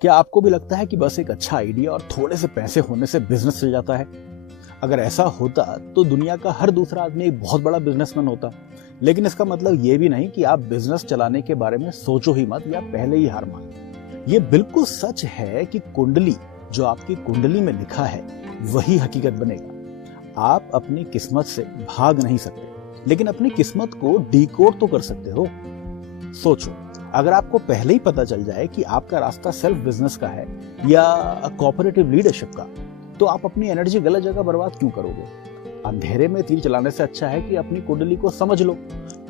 क्या आपको भी लगता है कि बस एक अच्छा आइडिया और थोड़े से पैसे होने से बिजनेस चल जाता है? अगर ऐसा होता तो दुनिया का हर दूसरा आदमी एक बहुत बड़ा बिजनेसमैन होता। लेकिन इसका मतलब ये भी नहीं कि आप बिजनेस चलाने के बारे में सोचो ही मत या पहले ही हार मान। ये बिल्कुल सच है कि कुंडली, जो आपकी कुंडली में लिखा है वही हकीकत बनेगा। आप अपनी किस्मत से भाग नहीं सकते, लेकिन अपनी किस्मत को डिकोड तो कर सकते हो। सोचो, अगर आपको पहले ही पता चल जाए कि आपका रास्ता सेल्फ बिजनेस का है या कोऑपरेटिव लीडरशिप का, तो आप अपनी एनर्जी गलत जगह बर्बाद क्यों करोगे? अंधेरे में तीर चलाने से अच्छा है कि अपनी कुंडली को समझ लो,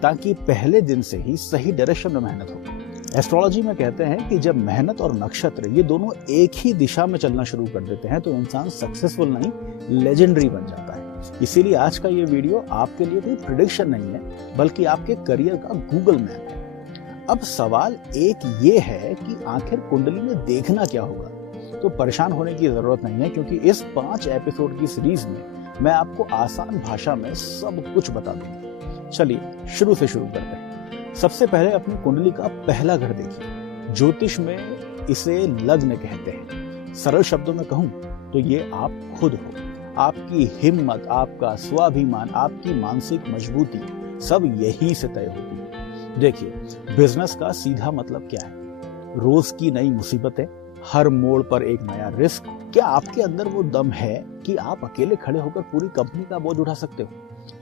ताकि पहले दिन से ही सही डायरेक्शन में मेहनत हो। एस्ट्रोलॉजी में कहते हैं कि जब मेहनत और नक्षत्र ये दोनों एक ही दिशा में चलना शुरू कर देते हैं तो इंसान सक्सेसफुल नहीं, लेजेंडरी बन जाता है। इसीलिए आज का ये वीडियो आपके लिए कोई प्रेडिक्शन नहीं है, बल्कि आपके करियर का गूगल मैप है। अब सवाल एक ये है कि आखिर कुंडली में देखना क्या होगा? तो परेशान होने की जरूरत नहीं है, क्योंकि इस 5 एपिसोड की सीरीज में मैं आपको आसान भाषा में सब कुछ बता दूंगा। चलिए शुरू से शुरू करते हैं। सबसे पहले अपनी कुंडली का पहला घर देखिए। ज्योतिष में इसे लग्न कहते हैं। सरल शब्दों में कहूं तो ये आप खुद हो। आपकी हिम्मत, आपका स्वाभिमान, आपकी मानसिक मजबूती सब यहीं से तय होती है। देखिए, बिजनेस का सीधा मतलब क्या है? रोज की नई मुसीबतें, हर मोड़ पर एक नया रिस्क। क्या आपके अंदर वो दम है कि आप अकेले खड़े होकर पूरी कंपनी का बोझ उठा सकते हो?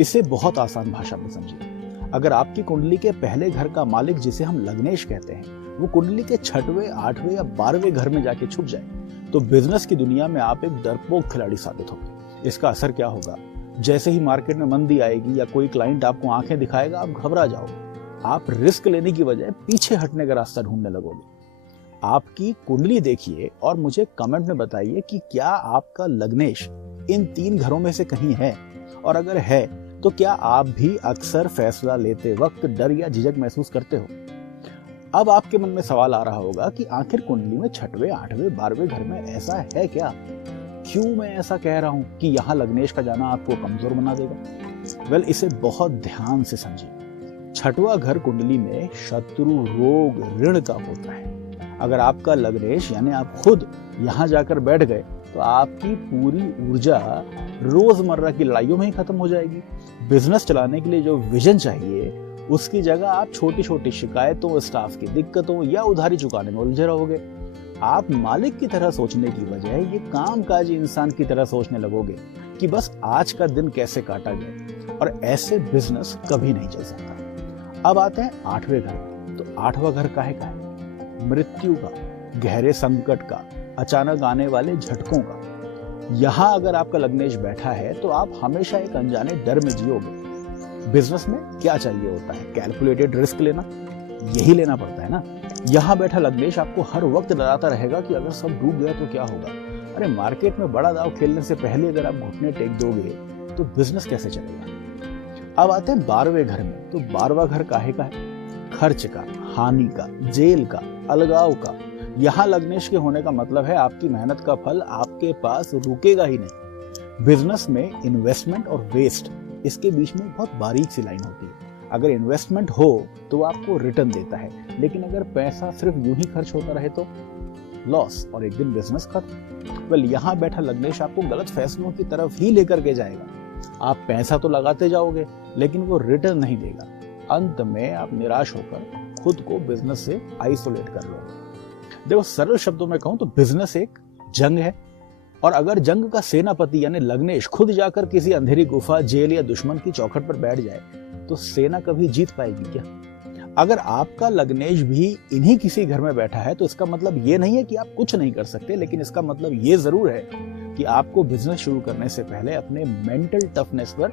इसे बहुत आसान भाषा में समझिए। अगर आपकी कुंडली के पहले घर का मालिक, जिसे हम लग्नेश कहते हैं, वो कुंडली के 6वें, 8वें या 12वें घर में जाके छुप जाए, तो बिजनेस की दुनिया में आप एक डरपोक खिलाड़ी साबित होंगे। इसका असर क्या होगा? जैसे ही मार्केट में मंदी आएगी या कोई क्लाइंट आपको आंखें दिखाएगा, आप घबरा जाओगे। आप रिस्क लेने की बजाय पीछे हटने का रास्ता ढूंढने लगोगे। आपकी कुंडली देखिए और मुझे कमेंट में बताइए कि क्या आपका लग्नेश इन 3 घरों में से कहीं है, और अगर है तो क्या आप भी अक्सर फैसला लेते वक्त डर या झिझक महसूस करते हो? अब आपके मन में सवाल आ रहा होगा कि आखिर कुंडली में 6वें, 8वें, 12वें घर में ऐसा है क्या? क्यों मैं ऐसा कह रहा हूं कि यहाँ लग्नेश का जाना आपको कमजोर बना देगा? वेल, इसे बहुत ध्यान से समझिए। 6वां घर कुंडली में शत्रु, रोग, ऋण का होता है। अगर आपका लग्नेश यानी आप खुद यहाँ जाकर बैठ गए तो आपकी पूरी ऊर्जा रोजमर्रा की लड़ाइयों में ही खत्म हो जाएगी। बिजनेस चलाने के लिए जो विजन चाहिए, उसकी जगह आप छोटी छोटी शिकायतों, स्टाफ की दिक्कतों या उधारी चुकाने में उलझे रहोगे। आप मालिक की तरह सोचने की बजाय ये कामकाजी इंसान की तरह सोचने लगोगे कि बस आज का दिन कैसे काटा जाए, और ऐसे बिजनेस कभी नहीं चल सकता। अब आते हैं 8वें घर। तो 8वां घर काहे का है? मृत्यु का, गहरे संकट का, अचानक आने वाले झटकों का। यहां अगर आपका लग्नेश बैठा है तो आप हमेशा एक अनजाने डर में जियोगे। बिजनेस में क्या चाहिए होता है? कैलकुलेटेड रिस्क लेना, यही लेना पड़ता है ना। यहाँ बैठा लग्नेश आपको हर वक्त डराता रहेगा कि अगर सब डूब गया तो क्या होगा। अरे, मार्केट में बड़ा दांव खेलने से पहले अगर आप घुटने टेक दोगे तो बिजनेस कैसे चलेगा? अब आते हैं 12वें घर में। तो 12वां घर काहे का है? खर्च का, हानि का, जेल का, अलगाव का। यहाँ लग्नेश के होने का मतलब है आपकी मेहनत का फल आपके पास रुकेगा ही नहीं। बिजनेस में इन्वेस्टमेंट और वेस्ट, इसके बीच में बहुत बारीक सी लाइन होती है। अगर इन्वेस्टमेंट हो तो आपको रिटर्न देता है, लेकिन अगर पैसा सिर्फ यूं ही खर्च होता रहे तो लॉस, और एक दिन बिजनेस खत्म। वेल, यहाँ बैठा लग्नेश आपको गलत फैसलों की तरफ ही लेकर के जाएगा। आप पैसा तो लगाते जाओगे, लेकिन वो रिटर्न नहीं देगा। अंत में आप निराश होकर खुद को बिजनेस से आइसोलेट कर लोगे। देखो, सरल शब्दों में कहूं तो बिजनेस एक जंग है, और अगर जंग का सेनापति यानी लग्नेश खुद जाकर किसी अंधेरी गुफा, जेल या दुश्मन की चौखट पर बैठ जाए तो सेना कभी जीत पाएगी क्या? अगर आपका लग्नेश भी इन्हीं किसी घर में बैठा है तो इसका मतलब ये नहीं है कि आप कुछ नहीं कर सकते, लेकिन इसका मतलब ये जरूर है कि आपको बिजनेस शुरू करने से पहले अपने मेंटल टफनेस पर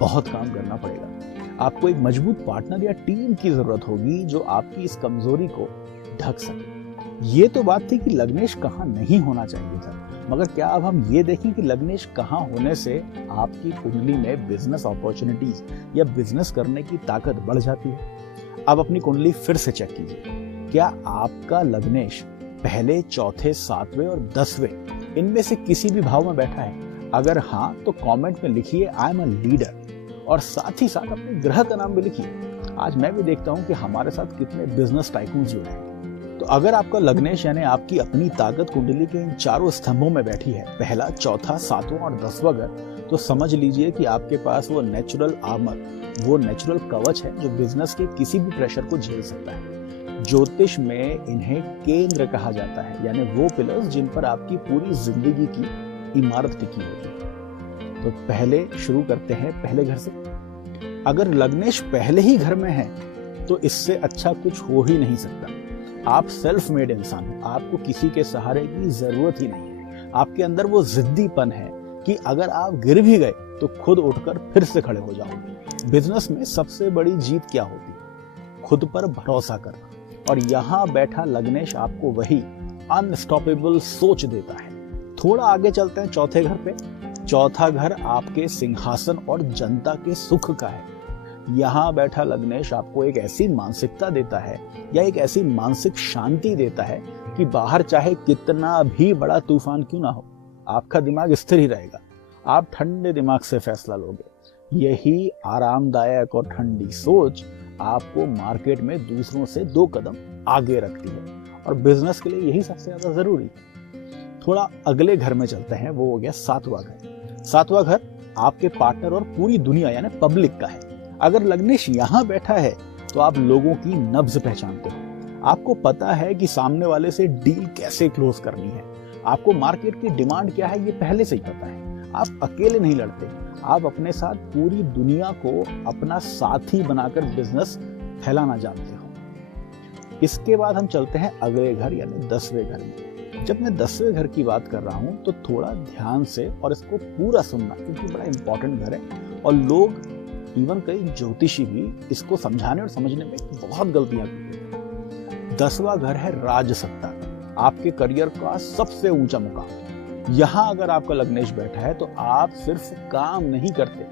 बहुत काम करना पड़ेगा। आपको एक मजबूत पार्टनर या टीम की जरूरत होगी जो आपकी इस कमजोरी को ढक सके। ये तो बात थी कि लग्नेश कहाँ नहीं होना चाहिए था, मगर क्या अब हम ये देखें कि लग्नेश कहाँ होने से आपकी कुंडली में बिजनेस अपॉर्चुनिटीज या बिजनेस करने की ताकत बढ़ जाती है? अब अपनी कुंडली फिर से चेक कीजिए। क्या आपका लग्नेश पहले, चौथे, 7वें और 10वें इनमें से किसी भी भाव में बैठा है? अगर हाँ तो कमेंट में लिखिए आई एम अ लीडर, और साथ ही साथ अपने ग्रह का नाम भी लिखिए। आज मैं भी देखता हूं कि हमारे साथ कितने बिजनेस टाइकून्स जुड़े हैं। तो अगर आपका लग्नेश यानी आपकी अपनी ताकत कुंडली के इन चारों स्तंभों में बैठी है, पहला, चौथा, सातवां और 10वां घर, तो समझ लीजिए कि आपके पास वो नेचुरल आर्मर, वो नेचुरल कवच है जो बिजनेस के किसी भी प्रेशर को झेल सकता है। ज्योतिष में इन्हें केंद्र कहा जाता है, यानी वो पिलर्स जिन पर आपकी पूरी जिंदगी की इमारत टिकी होती है। तो पहले शुरू करते हैं पहले घर से। अगर लग्नेश पहले ही घर में है तो इससे अच्छा कुछ हो ही नहीं सकता। आप सेल्फ मेड इंसान हैं, आपको किसी के सहारे की जरूरत ही नहीं है। आपके अंदर वो जिद्दीपन है कि अगर आप गिर भी गए तो खुद उठकर फिर से खड़े हो जाओगे। बिजनेस में सबसे बड़ी जीत क्या होती है? खुद पर भरोसा करना। और यहाँ बैठा लग्नेश आपको वही अनस्टॉपेबल सोच देता है। थोड़ा आगे चलते हैं चौथे घर पे। चौथा घर आपके सिंहासन और जनता के सुख का है। यहाँ बैठा लग्नेश आपको एक ऐसी मानसिकता देता है या एक ऐसी मानसिक शांति देता है कि बाहर चाहे कितना भी बड़ा तूफान क्यों ना हो, आपका दिमाग स्थिर ही रहेगा। आप ठंडे दिमाग से फैसला लोगे। यही आरामदायक और ठंडी सोच आपको मार्केट में दूसरों से 2 कदम आगे रखती है और बिजनेस के लिए यही सबसे ज्यादा जरूरी। थोड़ा अगले घर में चलते हैं, वो हो गया 7वां घर। 7वां घर आपके पार्टनर और पूरी दुनिया यानी पब्लिक का है। अगर लग्नेश यहाँ बैठा है तो आप लोगों की नब्ज पहचानते हो। आपको पता है कि सामने वाले से डील कैसे क्लोज करनी है। आपको मार्केट की डिमांड क्या है ये पहले से ही पता है। आप अकेले नहीं लड़ते, आप अपने साथ पूरी दुनिया को अपना साथी बनाकर बिजनेस फैलाना जानते हो। इसके बाद हम चलते हैं अगले घर यानी 10वें घर में। जब मैं 10वें घर की बात कर रहा हूं तो थोड़ा ध्यान से और इसको पूरा सुनना, क्योंकि बड़ा इंपॉर्टेंट घर है और लोग, इवन कई ज्योतिषी भी इसको समझाने और समझने में बहुत गलतियां करते हैं। 10वां घर है राजसत्ता, आपके करियर का सबसे ऊंचा मुकाम। यहां अगर आपका लग्नेश बैठा है तो आप सिर्फ काम नहीं करते,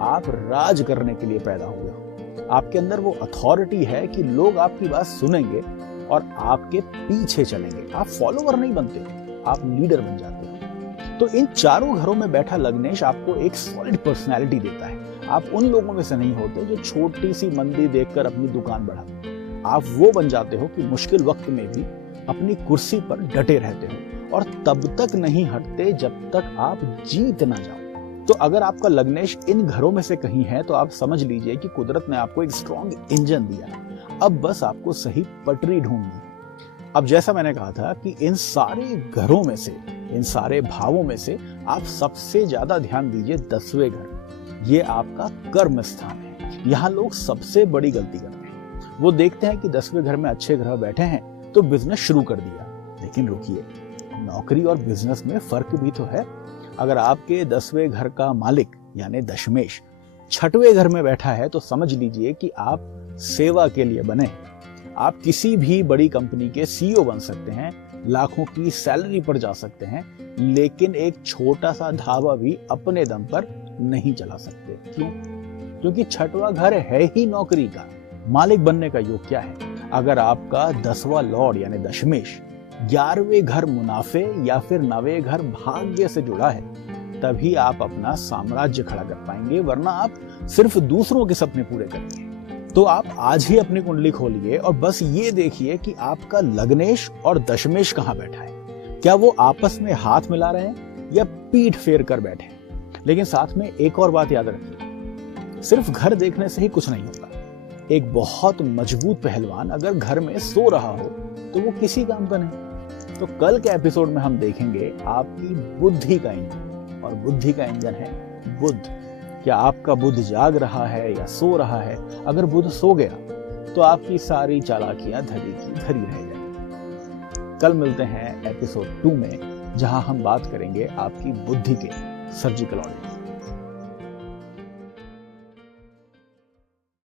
आप राज करने के लिए पैदा हुए हो। आपके अंदर वो अथॉरिटी है कि लोग आपकी बात सुनेंगे और आपके पीछे चलेंगे। आप फॉलोवर नहीं बनते, आप लीडर बन जाते हो। तो इन चारों घरों में बैठा लग्नेश आपको एक सॉलिड पर्सनैलिटी देता है। आप उन लोगों में से नहीं होते जो छोटी सी मंदी देखकर अपनी दुकान बढ़ाते। आप वो बन जाते हो कि मुश्किल वक्त में भी अपनी कुर्सी पर डटे रहते हो और तब तक नहीं हटते जब तक आप जीत ना जाओ। तो अगर आपका लग्नेश इन घरों में से कहीं है तो आप समझ लीजिए कि कुदरत ने आपको एक स्ट्रॉन्ग इंजन दिया है। अब बस आपको सही पटरी ढूंढनी। अब जैसा मैंने कहा था कि इन सारे घरों में से, इन सारे भावों में से आप सबसे ज्यादा ध्यान दीजिए 10वें घर। ये आपका कर्म स्थान है। यहाँ लोग सबसे बड़ी गलती करते हैं। वो देखते हैं कि 10वें घर में अच्छे ग्रह बैठे हैं तो बिजनेस शुरू कर दिया। लेकिन रुकिए, नौकरी और बिजनेस में फर्क भी तो है। अगर आपके 10वें घर का मालिक यानी दशमेश 6वें घर में बैठा है तो समझ लीजिए कि आप सेवा के लिए बने। आप किसी भी बड़ी कंपनी के CEO बन सकते हैं, लाखों की सैलरी पर जा सकते हैं, लेकिन एक छोटा सा ढाबा भी अपने दम पर नहीं चला सकते। क्यों? क्योंकि 6वां घर है ही नौकरी का। मालिक बनने का योग क्या है? अगर आपका 10वां लॉर्ड यानी दशमेश 11वें घर मुनाफे या फिर 9वें घर भाग्य से जुड़ा है, तभी आप अपना साम्राज्य खड़ा कर पाएंगे, वरना आप सिर्फ दूसरों के सपने पूरे करेंगे। तो आप आज ही अपनी कुंडली खोलिए और बस ये देखिए कि आपका लग्नेश और दशमेश कहाँ बैठा है। क्या वो आपस में हाथ मिला रहे हैं या पीठ फेर कर बैठे हैं? लेकिन साथ में एक और बात याद रखिए, सिर्फ घर देखने से ही कुछ नहीं होता। एक बहुत मजबूत पहलवान अगर घर में सो रहा हो तो वो किसी काम का नहीं। तो कल के एपिसोड में हम देखेंगे आपकी बुद्धि का इंजन, और बुद्धि का इंजन है बुध। क्या आपका बुध जाग रहा है या सो रहा है? अगर बुध सो गया तो आपकी सारी चालाकियां धरी की धरी रह जाएंगी। कल मिलते हैं एपिसोड 2 में, जहां हम बात करेंगे आपकी बुद्धि के सर्जिकल ऑडिट।